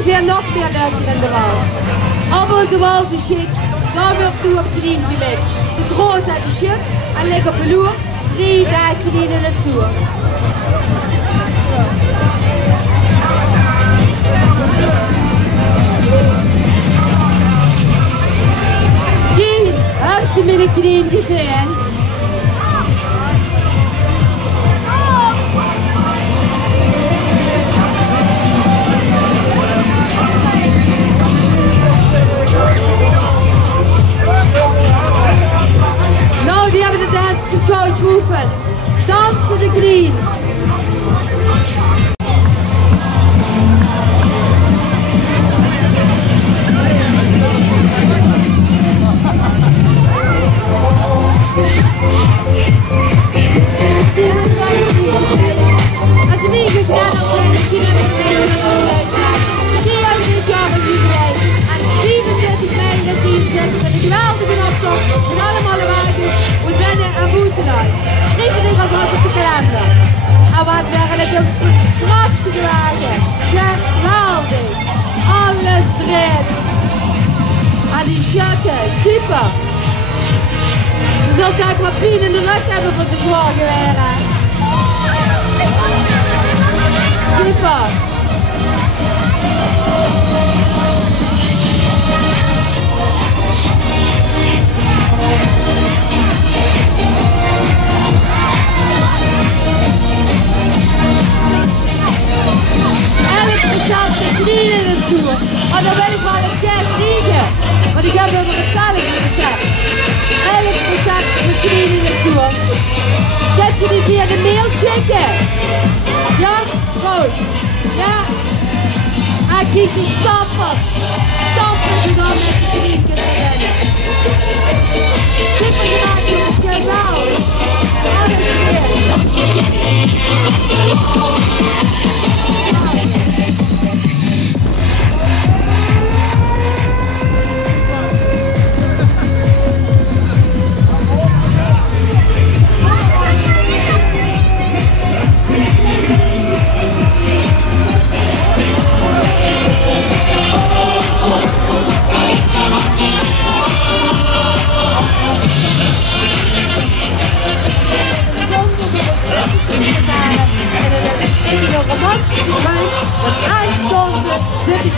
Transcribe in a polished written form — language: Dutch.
ongeveer nog meer leuker in de wal. Aber zoals de schiet, daar wordt toe op gedien gelegd. Ze droos uit de schut en ligt op de loer, 3 dagen gedien in het zoer. Die hebben ze met de knieën gezien. Nou, die hebben de dansjes goed geoefend. Dansen de knieën. Als we hier gegaan zijn, misschien hebben we dit jaar als iedereen. En 37 mei in het team zitten met een geweldige optocht van allemaal wagens voor binnen en buitenland. Niet in ieder geval op de kalender. En wat waren het een prachtige wagen. Geweldig. Alles erin. En die shutten, super. Je zult ook maar pijn in de rug hebben voor de zwaar geweren. Super. En dan ben ik wel een keer vliegen, want ik heb over het tellen gezegd. 11% met knieën in de toer. Zet je die via de mail checken? Ja? Goed. Ja? Hij kiest een stamper. Stamper ze dan met de knieën erin. Super gedaan jongens, geweldig. Dat aanstonden, zit ik